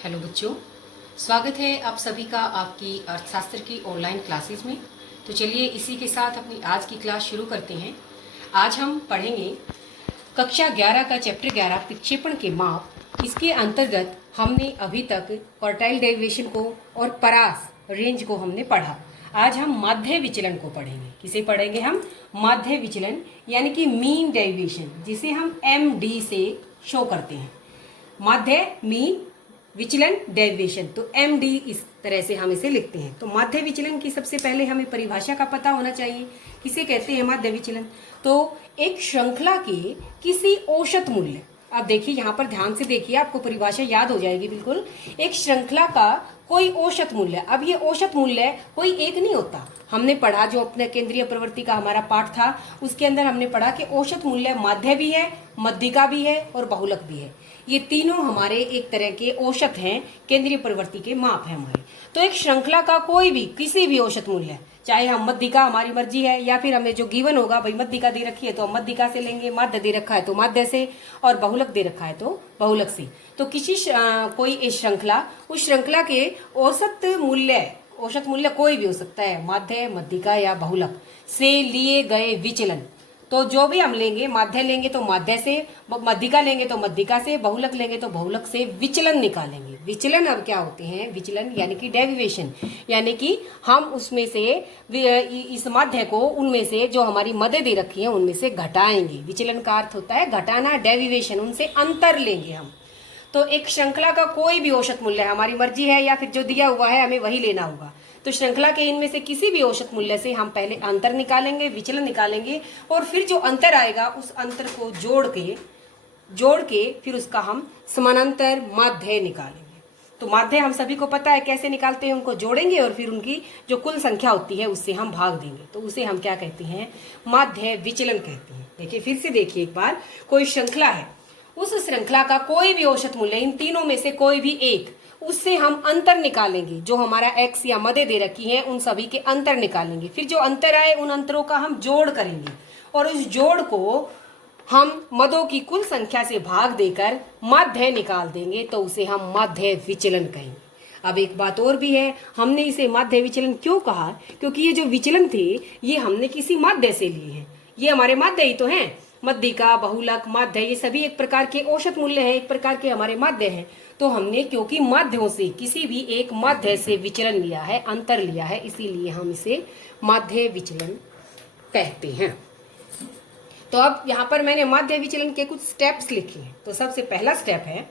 Hello बच्चों, स्वागत है आप सभी का आपकी अर्थशास्त्र की ऑनलाइन क्लासेस में। तो चलिए इसी के साथ अपनी आज की क्लास शुरू करते हैं। आज हम पढ़ेंगे कक्षा 11 का चैप्टर 11 विक्षेपण के माप। इसके अंतर्गत हमने अभी तक क्वार्टाइल डेविएशन को और परास रेंज को हमने पढ़ा। आज हम माध्य विचलन को पढ़ेंगे। किसे पढ़ेंगे हम? माध्य विचलन यानी कि मीन डेविएशन, जिसे हम MD से शो करते हैं। माध्य मीन विचलन डेविएशन, तो MD इस तरह से हम इसे लिखते हैं। तो माध्य विचलन की सबसे पहले हमें परिभाषा का पता होना चाहिए। किसे कहते हैं माध्य विचलन? तो एक श्रृंखला के किसी औसत मूल्य, अब देखिए यहाँ पर ध्यान से देखिए, आपको परिभाषा याद हो जाएगी बिल्कुल। एक श्रृंखला का कोई औसत मूल्य, अब ये औसत मूल्य कोई एक नहीं होता। हमने पढ़ा, जो अपने केंद्रीय प्रवृत्ति का हमारा पाठ था उसके अंदर हमने पढ़ा कि औसत मूल्य माध्य भी है, मध्यिका भी है और बहुलक भी है। ये तीनों हमारे एक तरह के औसत हैं, केंद्रीय प्रवृत्ति के माप हैं हमारे। तो एक श्रृंखला का कोई भी किसी भी औसत मूल्य, चाहे हम मध्यिका, हमारी मर्जी है, या फिर हमें जो गिवन होगा, भाई मध्यिका दे रखी है तो हम मध्यिका से लेंगे, माध्य दे रखा है तो माध्य से, और बहुलक दे रखा है तो बहुलक से। तो किसी कोई एक श्रृंखला, उस श्रृंखला के औसत मूल्य कोई भी हो सकता है, माध्य, मध्यिका या बहुलक से लिए गए विचलन। तो जो भी हम लेंगे, माध्य लेंगे तो माध्य से, मध्यिका लेंगे तो मध्यिका से, बहुलक लेंगे तो बहुलक से विचलन निकालेंगे। विचलन अब क्या होते हैं? विचलन यानी कि डेविएशन, यानी कि हम उसमें से इस माध्य को उनमें से जो हमारी मध्य दे रखी है उनमें से घटाएंगे। विचलन का अर्थ होता है घटाना, डेविएशन, उनसे अंतर लेंगे हम। तो एक श्रृंखला का कोई भी औसत मूल्य, हमारी मर्जी है या फिर जो दिया हुआ है हमें वही लेना होगा। तो श्रृंखला के इनमें से किसी भी औसत मूल्य से हम पहले अंतर निकालेंगे, विचलन निकालेंगे, और फिर जो अंतर आएगा उस अंतर को जोड़ के फिर उसका हम समानांतर माध्य निकालेंगे। तो माध्य हम सभी को पता है कैसे निकालते हैं, उनको जोड़ेंगे और फिर उनकी जो कुल संख्या होती है उससे हम भाग देंगे। तो उसे हम क्या कहते हैं? माध्य विचलन कहते हैं। देखिए फिर से देखिए एक बार, कोई श्रृंखला है, उस श्रृंखला का कोई भी औसत मूल्य, इन तीनों में से कोई भी एक, उससे हम अंतर निकालेंगे। जो हमारा x या मध्य दे रखी है उन सभी के अंतर निकालेंगे। फिर जो अंतर आए उन अंतरों का हम जोड़ करेंगे और उस जोड़ को हम मदों की कुल संख्या से भाग देकर माध्य निकाल देंगे। तो उसे हम माध्य विचलन कहेंगे। अब एक बात और भी है, हमने इसे माध्य विचलन क्यों कहा? क्योंकि ये जो विचलन थे ये हमने किसी माध्य से लिए हैं। ये हमारे माध्य ही तो हैं, मध्यिका, बहुलक, माध्य, ये सभी एक प्रकार के औसत मूल्य हैं, एक प्रकार के हमारे माध्य हैं। तो हमने क्योंकि माध्यों से किसी भी एक माध्य से विचलन लिया है, अंतर लिया है, इसीलिए हम इसे माध्य विचलन कहते हैं। तो अब यहाँ पर मैंने माध्य विचलन के कुछ स्टेप्स लिखे हैं। तो सबसे पहला स्टेप है,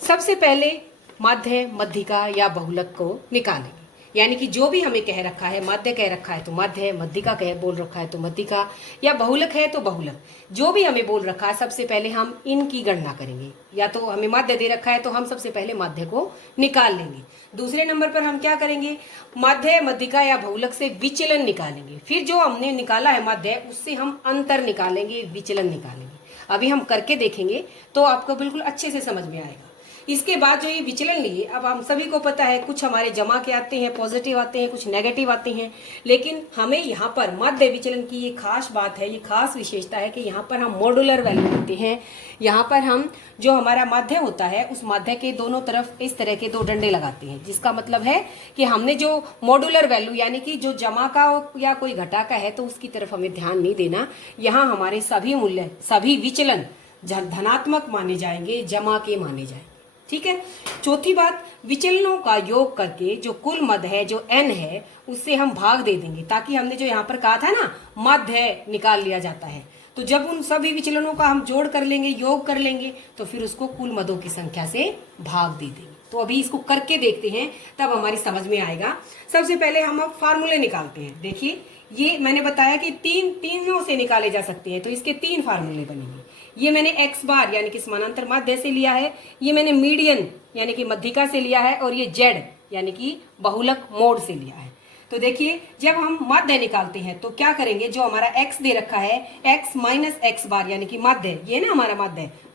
सबसे पहले माध्य, मध्यिका या बहुलक को निकालेंगे। यानी कि जो भी हमें कह रखा है, माध्य कह रखा है तो माध्य, मध्यिका कह बोल रखा है तो मध्यिका, या बहुलक है तो बहुलक, जो भी हमें बोल रखा है सबसे पहले हम इनकी गणना करेंगे। या तो हमें माध्य दे रखा है तो हम सबसे पहले माध्य को निकाल लेंगे। दूसरे नंबर पर हम क्या करेंगे? माध्य, मध्यिका या बहुलक से विचलन निकालेंगे। फिर जो हमने निकाला है माध्य, उससे हम अंतर निकालेंगे, विचलन निकालेंगे। अभी हम करके देखेंगे तो आपको बिल्कुल अच्छे से समझ में आएगा। इसके बाद जो ये विचलन लिए, अब हम सभी को पता है कुछ हमारे जमा के आते हैं, पॉजिटिव आते हैं, कुछ नेगेटिव आते हैं, लेकिन हमें यहाँ पर माध्य विचलन की ये खास बात है, ये खास विशेषता है कि यहाँ पर हम मॉड्यूलर वैल्यू लेते हैं। यहाँ पर हम जो हमारा माध्य होता है उस माध्य के दोनों तरफ इस तरह के दो डंडे लगाते हैं, जिसका मतलब है कि हमने जो मॉड्यूलर वैल्यू यानी कि जो जमा का या कोई घटा का है तो उसकी तरफ हमें ध्यान नहीं देना। यहाँ हमारे सभी मूल्य, सभी विचलन धनात्मक माने जाएंगे, जमा के माने जाएंगे। ठीक है। चौथी बात, विचलनों का योग करके जो कुल मद है, जो n है, उससे हम भाग दे देंगे, ताकि हमने जो यहाँ पर कहा था ना माध्य निकाल लिया जाता है, तो जब उन सभी विचलनों का हम जोड़ कर लेंगे, योग कर लेंगे, तो फिर उसको कुल मदों की संख्या से भाग दे देंगे। तो अभी इसको करके देखते हैं, तब हमारी समझ में आएगा। सबसे पहले हम अब फार्मूले निकालते हैं। देखिए ये मैंने बताया कि तीनों से निकाले जा सकते हैं, तो इसके 3 फार्मूले बनेंगे। ये मैंने x बार यानी कि समानांतर माध्य से लिया है, ये मैंने मीडियन यानी कि मध्यिका से लिया है, और ये z यानी कि बहुलक मोड से लिया है। तो देखिए जब हम माध्य निकालते हैं तो क्या करेंगे? जो हमारा x दे रखा है, x माइनस x बार यानी कि माध्य, ये ना हमारा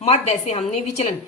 माध्य से हमने विचलन,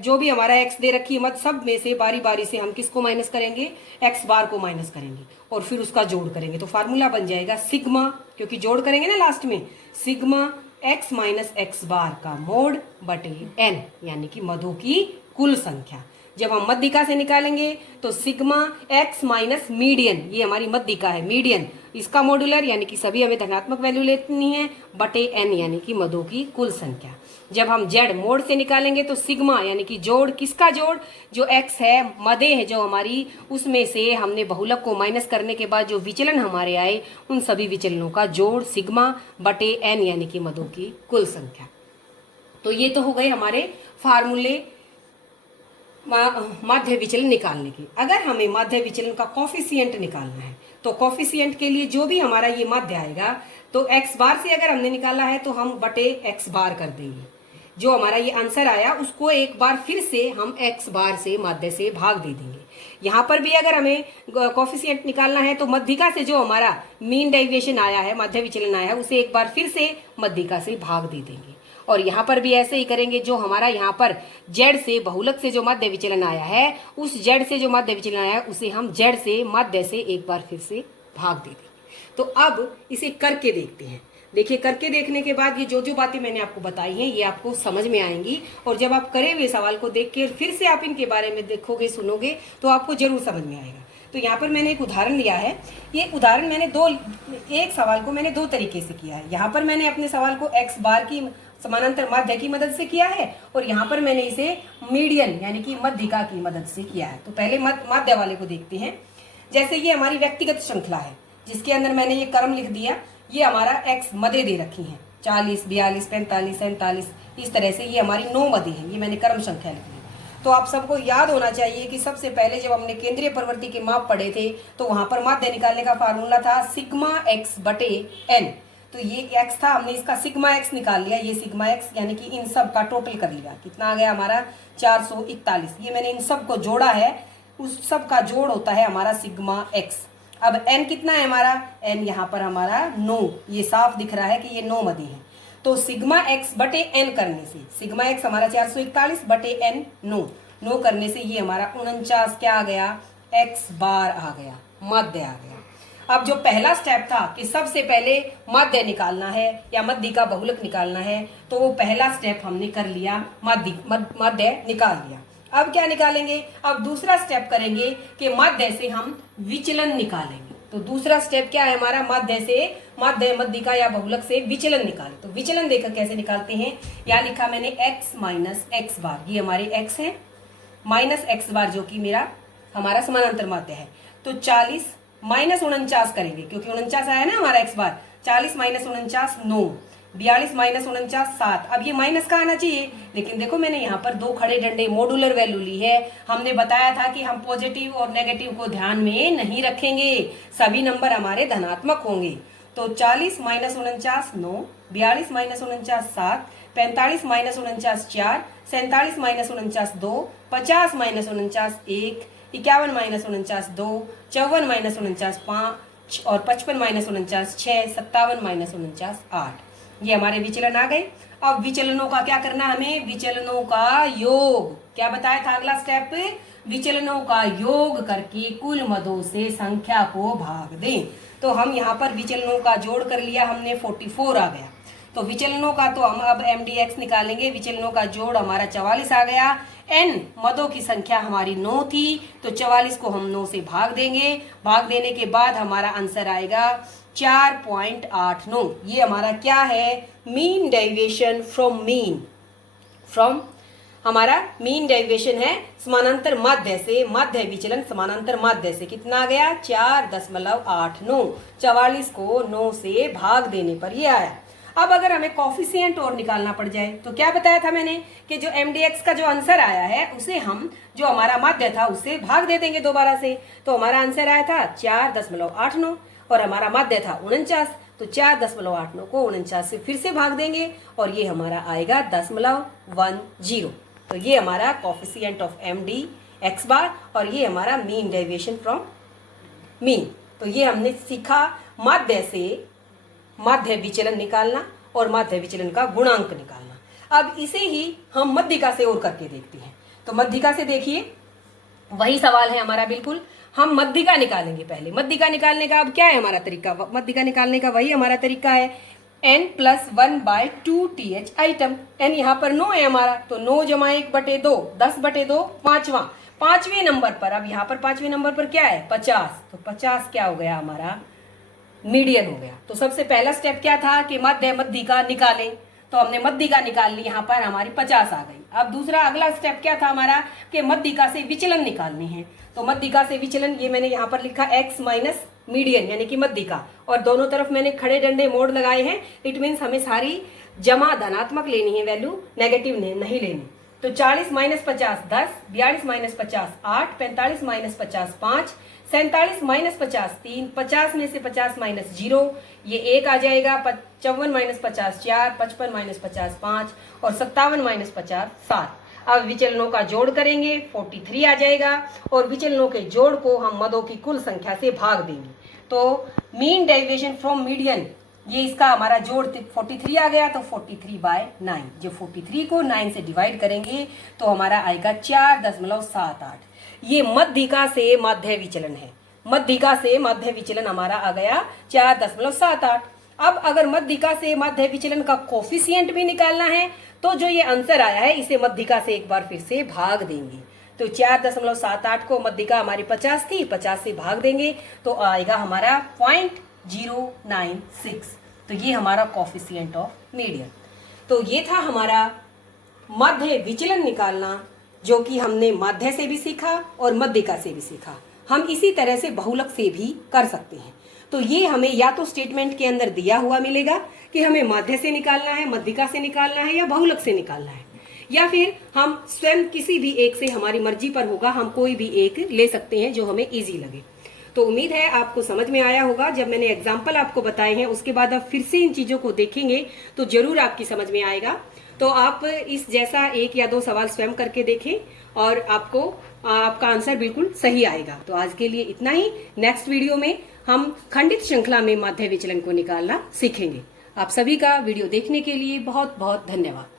जो भी हमारा x दे रखी है मध्य, सब में से बारी बारी से हम किसको माइनस करेंगे? x बार को माइनस करेंगे और फिर उसका जोड़ करेंगे। तो फार्मूला बन जाएगा सिग्मा, क्योंकि जोड़ करेंगे ना लास्ट में, सिग्मा x माइनस x बार का मोड बटे n, यानी कि मदों की कुल संख्या। जब हम मध्यिका से निकालेंगे तो सिग्मा एक्स माइनस मीडियन, ये हमारी मध्यिका है, मीडियन इसका मॉड्यूलर यानी कि सभी हमें धनात्मक वैल्यू लेनी है, बटे एन यानी कि मदों की कुल संख्या। जब हम जेड मोड से निकालेंगे तो सिग्मा यानी कि जोड़, किसका जोड़, जो एक्स है, मदे है जो हमारी, उसमें से हमने बहुलक को माइनस करने के बाद जो विचलन हमारे आए उन सभी विचलनों का जोड़ सिग्मा बटे एन यानी कि मदों की कुल संख्या। तो ये तो हो गए हमारे फार्मूले माध्य विचलन निकालने की। अगर हमें माध्य विचलन का कॉफिशिएंट निकालना है तो कॉफिशिएंट के लिए जो भी हमारा ये माध्य आएगा तो एक्स बार से अगर हमने निकाला है तो हम बटे एक्स बार कर देंगे। जो हमारा ये आंसर आया उसको एक बार फिर से हम एक्स बार से माध्य से भाग दे देंगे। यहाँ पर भी अगर हमें कॉफिशिएंट निकालना है तो मध्यिका से जो हमारा मीन डेविएशन आया है, माध्य विचलन आया है, उसे एक बार फिर से मध्यिका से भाग दे देंगे। और यहाँ पर भी ऐसे ही करेंगे। जो हमारा यहाँ पर जेड से बहुलक से जो माध्य विचलन आया है, उस जेड से जो माध्य विचलन आया है उसे हम जेड से माध्य से एक बार फिर से भाग दे देंगे। तो अब इसे करके देखते हैं। देखिए, करके देखने के बाद ये जो जो बातें मैंने आपको बताई हैं ये आपको समझ में आएंगी, और जब आप करे हुए सवाल को देख के फिर से आप इनके बारे में देखोगे, सुनोगे, तो आपको जरूर समझ में आएगा। तो यहाँ पर मैंने एक उदाहरण लिया है। ये उदाहरण मैंने एक सवाल को मैंने दो तरीके से किया है। यहाँ पर मैंने अपने सवाल को एक्स बार की समानांतर माध्य की मदद से किया है, और यहाँ पर मैंने इसे मीडियन यानी कि मध्यिका की मदद से किया है। तो पहले माध्य वाले को देखते हैं। जैसे ये हमारी व्यक्तिगत श्रृंखला है जिसके अंदर मैंने ये क्रम लिख दिया। ये हमारा एक्स मदे दे रखी हैं 40, 42, 45, 47, इस तरह से ये हमारी 9 मदे हैं। ये मैंने क्रम संख्या लिख दी। तो आप सबको याद होना चाहिए कि सबसे पहले जब हमने केंद्रीय प्रवृत्ति के माप पढ़े थे तो वहां पर माध्य निकालने का फार्मूला था सिग्मा एक्स बटे एन। तो ये एक्स था, हमने इसका सिग्मा एक्स निकाल लिया। ये सिग्मा एक्स यानी कि इन सब का टोटल कर लिया। कितना आ गया हमारा 441। ये मैंने इन सब को जोड़ा है, उस सब का जोड़ होता है हमारा सिग्मा एक्स। अब n कितना है हमारा, n यहाँ पर हमारा 9, ये साफ दिख रहा है कि ये 9 मदे हैं। तो सिग्मा x बटे n करने से सिग्मा x हमारा 441 बटे n 9 करने से ये हमारा 49 क्या आ गया, x बार आ गया, माध्य आ गया। अब जो पहला स्टेप था कि सबसे पहले माध्य निकालना है या मध्यिका बहुलक निकालना है, तो वो पहला स्टेप हमने कर लिया, माध्य निकाल लिया। अब क्या निकालेंगे, अब दूसरा स्टेप करेंगे कि माध्य से हम विचलन निकालेंगे। तो दूसरा स्टेप क्या है हमारा, माध्य से मध्यिका या बहुलक से विचलन निकाले। तो विचलन देखकर कैसे निकालते हैं, यहाँ लिखा मैंने x माइनस एक्स बार, ये हमारे x है, माइनस एक्स बार जो कि हमारा समानांतर माध्य है। तो 40 माइनस 49 करेंगे क्योंकि 49 आया ना हमारा x बार। 40 माइनस 49 9, 42 माइनस 49 7। अब ये माइनस का आना चाहिए, लेकिन देखो मैंने यहाँ पर दो खड़े डंडे मॉड्यूलर वैल्यू ली है। हमने बताया था कि हम पॉजिटिव और नेगेटिव को ध्यान में नहीं रखेंगे, सभी नंबर हमारे धनात्मक होंगे। तो 40 minus 49 9, 42 minus 49 7, 45 minus 49 4, 47 minus 49 2, 50 minus 49 1, 51 minus 49 2, 54 minus 49 5 और 55 माइनस 49 6, 57 माइनस 49 8। ये हमारे विचलन आ गए। अब विचलनों का क्या करना हमें, विचलनों का योग। क्या बताया था अगला स्टेप, विचलनों का योग करके कुल मदों से संख्या को भाग दें। तो हम यहाँ पर विचलनों का जोड़ कर लिया हमने, 44 आ गया। तो विचलनों का तो हम अब mdx निकालेंगे। विचलनों का जोड़ हमारा 44 आ गया। n मदों की संख्या हमारी 9 थी, तो 44 को हम 9 से भाग देंगे। भाग देने के बाद हमारा आंसर आएगा 4.89। ये हमारा क्या है, मीन डेविएशन फ्रॉम मीन, हमारा मीन डेविएशन है समानांतर माध्य से, माध्य विचलन समानांतर माध्य से कितना आ गया 4.89। 44 को 9 से भाग देने पर ये आया। अब अगर हमें कॉफिशिएंट और निकालना पड़ जाए तो क्या बताया था मैंने कि जो mdx का जो आंसर आया है उसे हम जो हमारा माध्य था उससे भाग दे देंगे दोबारा से। तो हमारा आंसर आया था 4.89 और हमारा माध्य था 49, तो 4.89 को 49 से फिर से भाग देंगे और ये हमारा आएगा 0.10। तो ये हमारा कॉफिशिएंट ऑफ mdx बार और ये हमारा मीन डेविएशन फ्रॉम मीन। तो ये हमने सीखा माध्य से माध्य विचलन निकालना और माध्य विचलन का गुणांक निकालना। अब इसे ही हम मध्यिका से और करके देखते हैं। तो मध्यिका से देखिए, वही सवाल है हमारा बिल्कुल। हम मध्यिका निकालेंगे पहले। मध्यिका निकालने का अब क्या है हमारा तरीका, मध्यिका निकालने का वही हमारा तरीका है n+1/2th आइटम। n यहाँ पर 9 है हमारा, तो 9 जमा 1/2, 10/2 पांचवा। 5वें नंबर पर, अब यहाँ पर 5वें नंबर पर क्या है 50, तो 50 क्या हो गया हमारा मीडियन हो गया। तो सबसे पहला स्टेप क्या था कि मध्यिका निकालें, तो हमने मध्यिका निकाल ली, यहाँ पर हमारी 50 आ गई। अब दूसरा अगला स्टेप क्या था हमारा कि मध्यिका से विचलन निकालने हैं, तो मध्यिका से विचलन ये मैंने यहाँ पर लिखा x माइनस मीडियन यानी कि मध्यिका, और दोनों तरफ मैंने खड़े डंडे मोड़ लगाए हैं। इट मीन्स हमें सारी जमा धनात्मक लेनी है, वैल्यू नेगेटिव नहीं लेनी। तो 40 माइनस 50 10, 42 माइनस 50 8, 45 माइनस 50 5, 47 माइनस 50 3, 50 में से 50 माइनस 0 ये 1 आ जाएगा, 54 माइनस 50 4, 55 माइनस 50 5 और 57 माइनस 50 7। अब विचलनों का जोड़ करेंगे 43 आ जाएगा, और विचलनों के जोड़ को हम मदों की कुल संख्या से भाग देंगे। तो मीन डेविएशन फ्रॉम मीडियन, ये इसका हमारा जोड़ 43 आ गया, तो 43/9। जो 43 को 9 से डिवाइड करेंगे तो हमारा आएगा 4.78। ये मध्यिका से माध्य विचलन है, मध्यिका से माध्य विचलन हमारा आ गया 4.78। अब अगर मध्यिका से माध्य विचलन का कोफिशिएंट भी निकालना है तो जो ये आंसर आया है इसे मध्यिका से एक बार फिर से भाग देंगे। तो 4.78 को मध्यिका हमारी 50 थी, 50 से भाग देंगे तो आएगा हमारा 0.096। तो ये हमारा कोफिशिएंट ऑफ मीडियन। तो ये था हमारा माध्य विचलन निकालना, जो कि हमने माध्य से भी सीखा और मध्यिका से भी सीखा। हम इसी तरह से बहुलक से भी कर सकते हैं। तो ये हमें या तो स्टेटमेंट के अंदर दिया हुआ मिलेगा कि हमें माध्य से निकालना है, मध्यिका से निकालना है या बहुलक से निकालना है, या फिर हम स्वयं किसी भी एक से, हमारी मर्जी पर होगा, हम कोई भी एक ले सकते हैं जो हमें इजी लगे। तो उम्मीद है आपको समझ में आया होगा। जब मैंने एग्जाम्पल आपको बताए हैं उसके बाद आप फिर से इन चीजों को देखेंगे तो जरूर आपकी समझ में आएगा। तो आप इस जैसा 1 या 2 सवाल स्वयं करके देखें और आपको आपका आंसर बिल्कुल सही आएगा। तो आज के लिए इतना ही। नेक्स्ट वीडियो में हम खंडित श्रृंखला में माध्य विचलन को निकालना सीखेंगे। आप सभी का वीडियो देखने के लिए बहुत बहुत धन्यवाद।